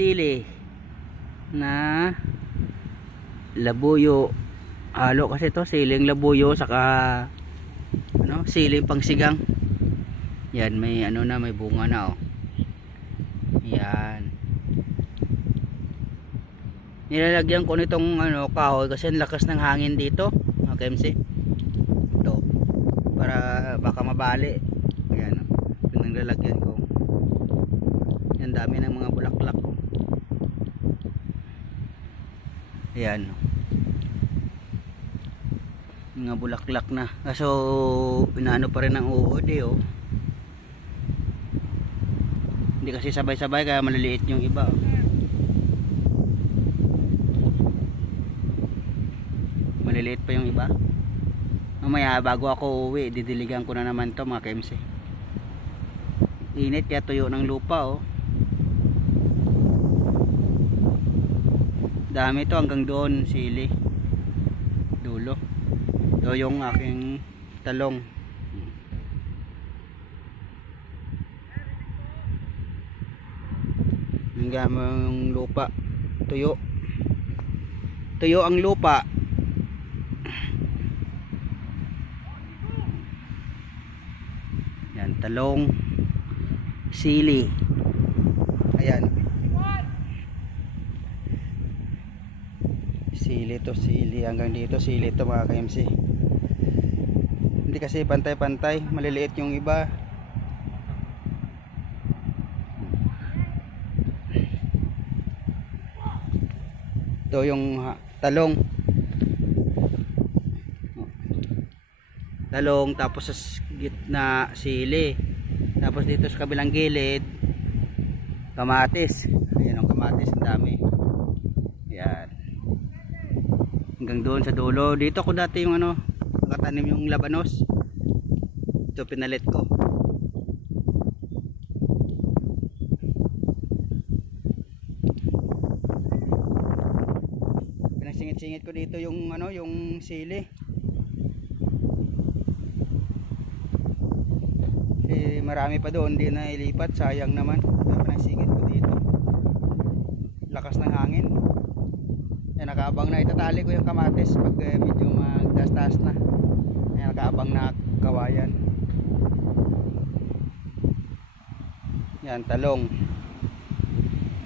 sili na labuyo. Halo kasi to siling labuyo saka ano siling pangsigang. Yan may ano na may bunga na oh. Yan. Nilalagyan ko nitong ano kahoy kasi ang lakas ng hangin dito mga KMC ito para baka mabali. Ayan oh. nilalagyan ko. Yan dami ng mga bulaklak ko ayan. Mga bulaklak na. Kaso inaano pa rin ang uod eh oh. Hindi kasi sabay-sabay kaya maliliit yung iba oh. maliliit pa yung iba. Mamaya bago ako uwi didiligan ko na naman to mga KMC init kaya tuyo ng lupa oh dami to hanggang doon sili dulo. Ito yung aking talong. Hanggang yung lupa. Tuyo. Tuyo ang lupa. Yan talong sili. Ayan sili to sili. Hanggang dito sili to mga KMC hindi kasi pantay pantay maliliit yung iba. Ito yung talong. Talong tapos sa gitna sili. Tapos dito sa kabilang gilid kamatis. Ayan ang kamatis ang dami. Yan hanggang doon sa dulo. Dito ko dati yung ano nakatanim yung labanos. Ito pinalit ko. Pinagsingit-singit ko dito yung ano yung sili. Kasi marami pa doon di na ilipat. Sayang naman. Pinagsingit ko dito lakas ng hangin yan nakaabang na itatali ko yung kamatis pag eh, medyo magtas-tas na. Yan nakaabang na kawayan. Yan talong.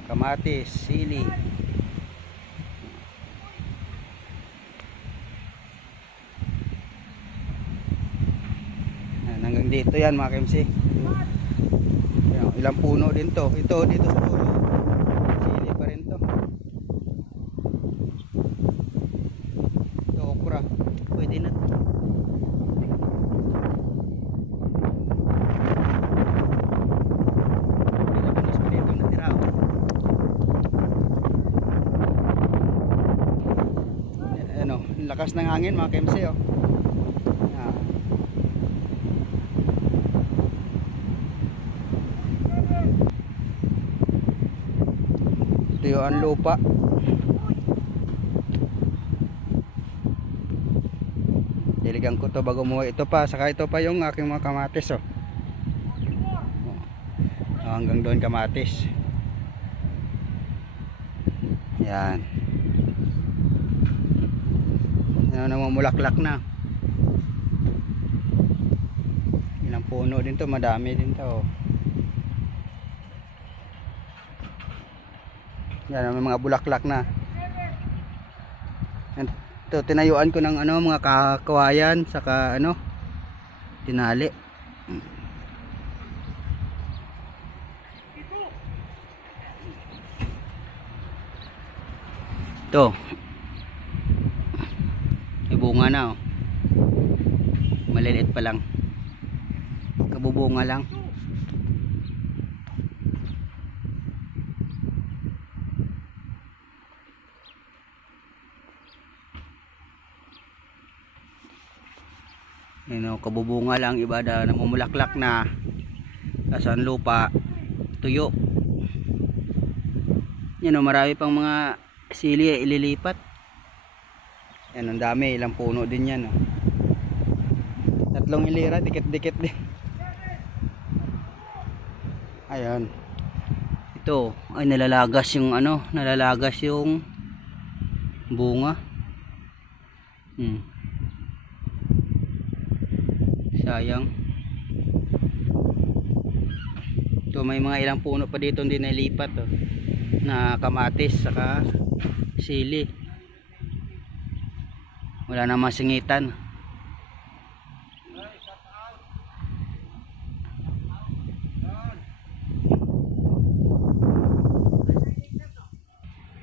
Kamatis sili. Yan, hanggang dito yan mga KMC ilang puno din to. Ito dito sa dulo sili pa rin to ito okra pwede na to Pilipinas pa dito natira oh. Yan, ano, ang lakas ng hangin mga KMC oh. Ah. Ito yung lupa. Diligan ko to bago mo ito pa. Saka ito pa yung aking mga kamatis oh. Oh, hanggang doon kamatis. Yan. Yan namumulaklak na. Ilang puno din to, madami din to. Yan, may mga bulaklak na. Yan, ito, tinayuan ko ng ano, mga kakawayan, saka ano, tinali. Ito. Bunga na oh. Maliliit pa lang. Kabubunga lang. Yun o, kabubunga lang iba na namumulaklak na kaso ang lupa tuyo yan o marami pang mga sili eh, ililipat yan ang dami ilang puno din yan o. tatlong ilira dikit dikit din ayun Ito ay nalalagas yung ano, nalalagas yung bunga. Hmm. Sayang. Ito may mga ilang puno pa dito hindi nalipat oh. Na kamatis saka sili. Wala namang singitan.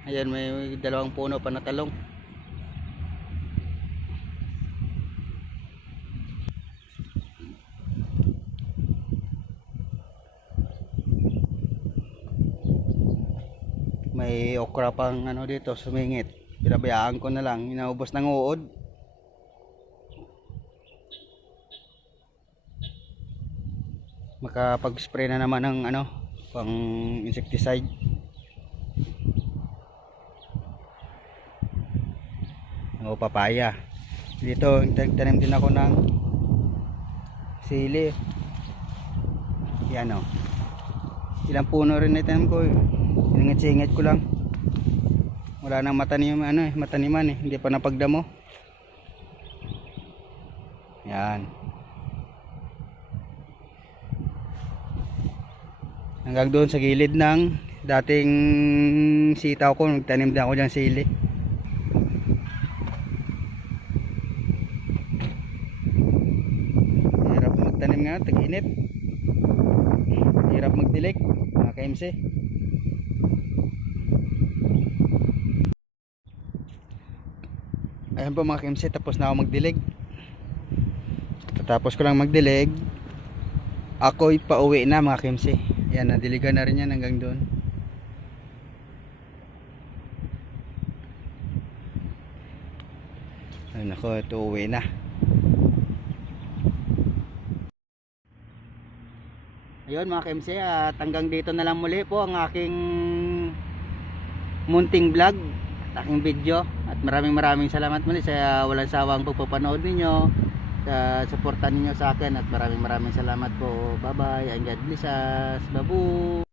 Ayan may dalawang puno pa na talong. May okra pang ano dito sumingit. Pinabayaan ko na lang, inaubos ng uod. Makapag-spray na naman ng ano, pang insecticide. o papaya. Dito tanim din ako ng sili. Yan o. Ilang puno rin na tanim ko siningit-singit ko lang wala nang matanim ano eh mataniman eh hindi pa napagdamo yan hanggang doon sa gilid ng dating sitaw ko nagtanim din ako dyan sili Hirap magtanim nga, tag-init. Hirap magdilig, mga KMC. Ayan po mga KMC, tapos na ako magdilig. Tapos ko lang magdilig, ako'y pauwi na mga KMC. Yan, nadiligan na rin yan hanggang doon. Ayun ako, ito uwi na. Ayun mga KMC at hanggang dito na lang muli po ang aking munting vlog at aking video at maraming maraming salamat muli sa walang sawang pagpapanood ninyo sa suporta ninyo sa akin at maraming maraming salamat po. Bye bye and God bless us. Babu